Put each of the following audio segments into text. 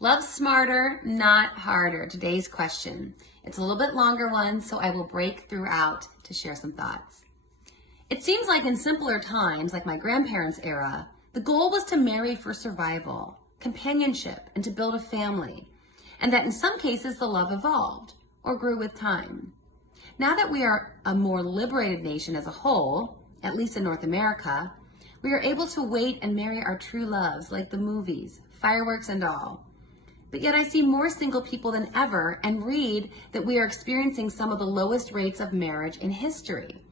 Love smarter, not harder. Today's question. It's a little bit longer one, so I will break throughout to share some thoughts. It seems like in simpler times, like my grandparents' era, the goal was to marry for survival, companionship, and to build a family, and that in some cases the love evolved or grew with time. Now that we are a more liberated nation as a whole, at least in North America, we are able to wait and marry our true loves like the movies, fireworks and all. But yet I see more single people than ever and read that we are experiencing some of the lowest rates of marriage in history.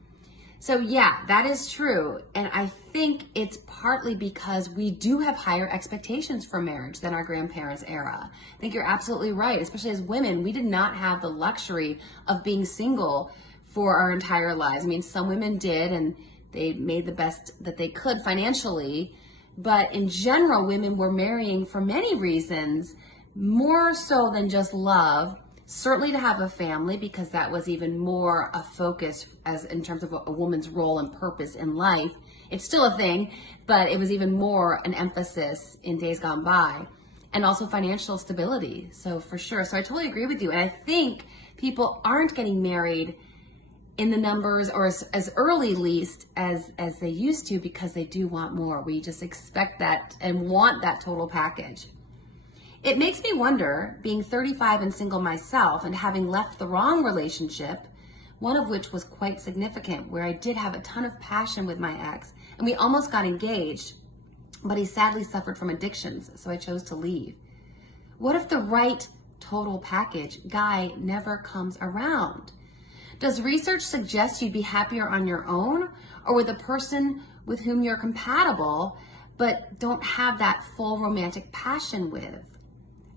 So yeah, that is true. And I think it's partly because we do have higher expectations for marriage than our grandparents' era. I think you're absolutely right. Especially as women, we did not have the luxury of being single for our entire lives. I mean, some women did, and they made the best that they could financially. But in general, women were marrying for many reasons, more so than just love. Certainly to have a family, because that was even more a focus as in terms of a woman's role and purpose in life. It's still a thing, but it was even more an emphasis in days gone by. And also financial stability. So for sure. So I totally agree with you. And I think people aren't getting married in the numbers or as early least as they used to, because they do want more. We just expect that and want that total package. It makes me wonder, being 35 and single myself and having left the wrong relationship, one of which was quite significant, where I did have a ton of passion with my ex, and we almost got engaged, but he sadly suffered from addictions, so I chose to leave. What if the right total package guy never comes around? Does research suggest you'd be happier on your own or with a person with whom you're compatible, but don't have that full romantic passion with?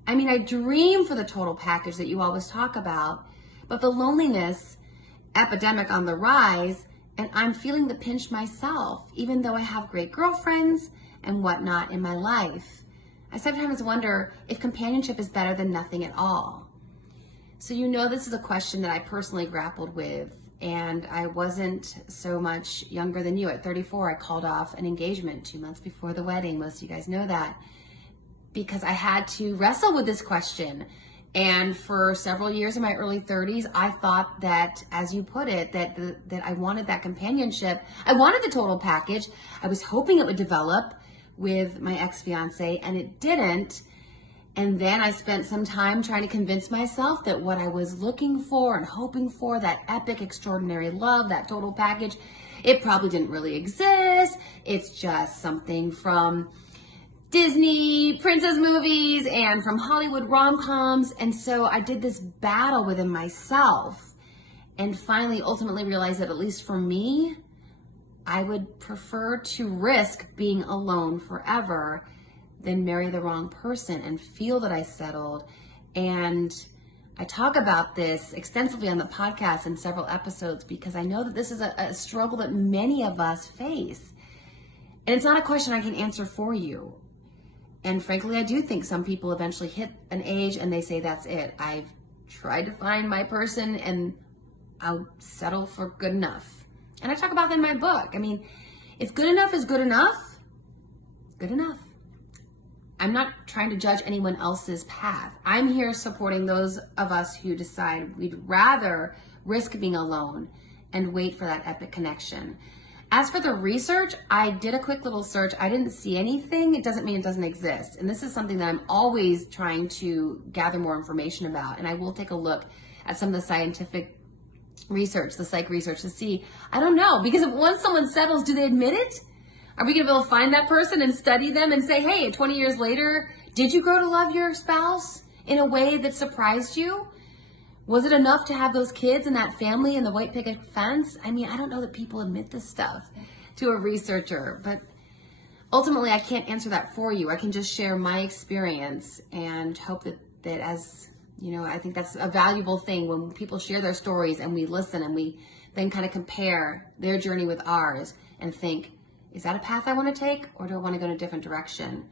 I mean, I dream for the total package that you always talk about, but the loneliness epidemic on the rise, and I'm feeling the pinch myself, even though I have great girlfriends and whatnot in my life. I sometimes wonder if companionship is better than nothing at all. So this is a question that I personally grappled with, and I wasn't so much younger than you. At 34, I called off an engagement 2 months before the wedding. Most of you guys know that, because I had to wrestle with this question. And for several years in my early 30s, I thought that, as you put it, that I wanted that companionship. I wanted the total package. I was hoping it would develop with my ex-fiance, and it didn't. And then I spent some time trying to convince myself that what I was looking for and hoping for, that epic, extraordinary love, that total package, it probably didn't really exist. It's just something from Disney princess movies and from Hollywood rom-coms. And so I did this battle within myself and finally ultimately realized that, at least for me, I would prefer to risk being alone forever than marry the wrong person and feel that I settled. And I talk about this extensively on the podcast in several episodes, because I know that this is a struggle that many of us face. And it's not a question I can answer for you. And frankly, I do think some people eventually hit an age and they say, that's it. I've tried to find my person and I'll settle for good enough. And I talk about that in my book. I mean, if good enough is good enough, good enough. I'm not trying to judge anyone else's path. I'm here supporting those of us who decide we'd rather risk being alone and wait for that epic connection. As for the research, I did a quick little search. I didn't see anything. It doesn't mean it doesn't exist. And this is something that I'm always trying to gather more information about. And I will take a look at some of the scientific research, the psych research, to see. I don't know, because once someone settles, do they admit it? Are we going to be able to find that person and study them and say, hey, 20 years later, did you grow to love your spouse in a way that surprised you? Was it enough to have those kids and that family and the white picket fence? I mean, I don't know that people admit this stuff to a researcher, but ultimately I can't answer that for you. I can just share my experience and hope that as, I think that's a valuable thing when people share their stories and we listen and we then kind of compare their journey with ours and think, is that a path I want to take, or do I want to go in a different direction?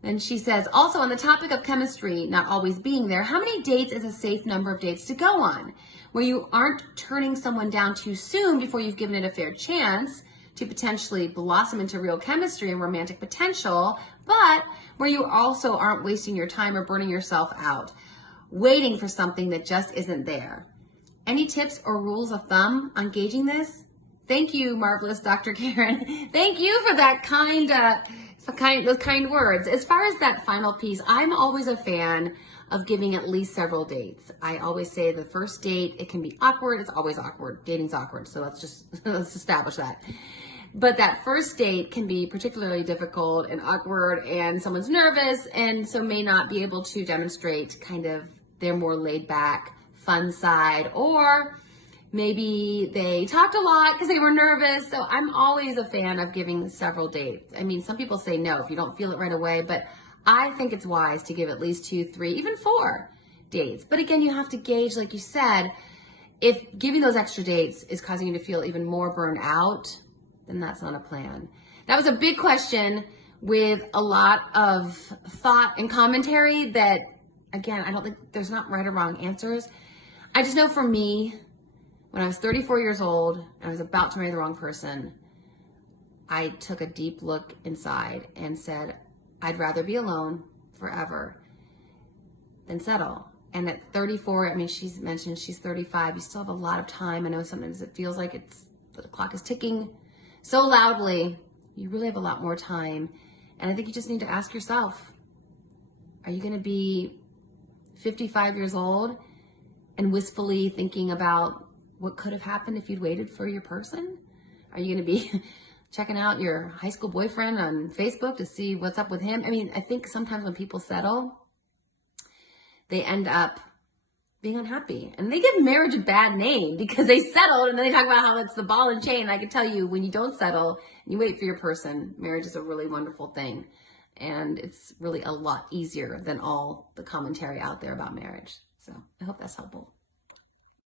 Then she says, also on the topic of chemistry not always being there, how many dates is a safe number of dates to go on, where you aren't turning someone down too soon before you've given it a fair chance to potentially blossom into real chemistry and romantic potential, but where you also aren't wasting your time or burning yourself out, waiting for something that just isn't there. Any tips or rules of thumb on gauging this? Thank you, marvelous Dr. Karen. Thank you for that those kind words. As far as that final piece, I'm always a fan of giving at least several dates. I always say the first date, it can be awkward. It's always awkward. Dating's awkward. So let's establish that. But that first date can be particularly difficult and awkward, and someone's nervous and so may not be able to demonstrate kind of their more laid back, fun side, or maybe they talked a lot because they were nervous. So I'm always a fan of giving several dates. I mean, some people say no if you don't feel it right away, but I think it's wise to give at least 2, 3, even 4 dates. But again, you have to gauge, like you said, if giving those extra dates is causing you to feel even more burned out, then that's not a plan. That was a big question with a lot of thought and commentary that, again, I don't think there's not right or wrong answers. I just know for me, when I was 34 years old and I was about to marry the wrong person, I took a deep look inside and said, I'd rather be alone forever than settle. And at 34, I mean, she's mentioned she's 35. You still have a lot of time. I know sometimes it feels like the clock is ticking so loudly. You really have a lot more time. And I think you just need to ask yourself, are you going to be 55 years old and wistfully thinking about what could have happened if you'd waited for your person? Are you going to be checking out your high school boyfriend on Facebook to see what's up with him? I mean, I think sometimes when people settle, they end up being unhappy. And they give marriage a bad name because they settled, and then they talk about how it's the ball and chain. And I can tell you, when you don't settle and you wait for your person, marriage is a really wonderful thing. And it's really a lot easier than all the commentary out there about marriage. So I hope that's helpful.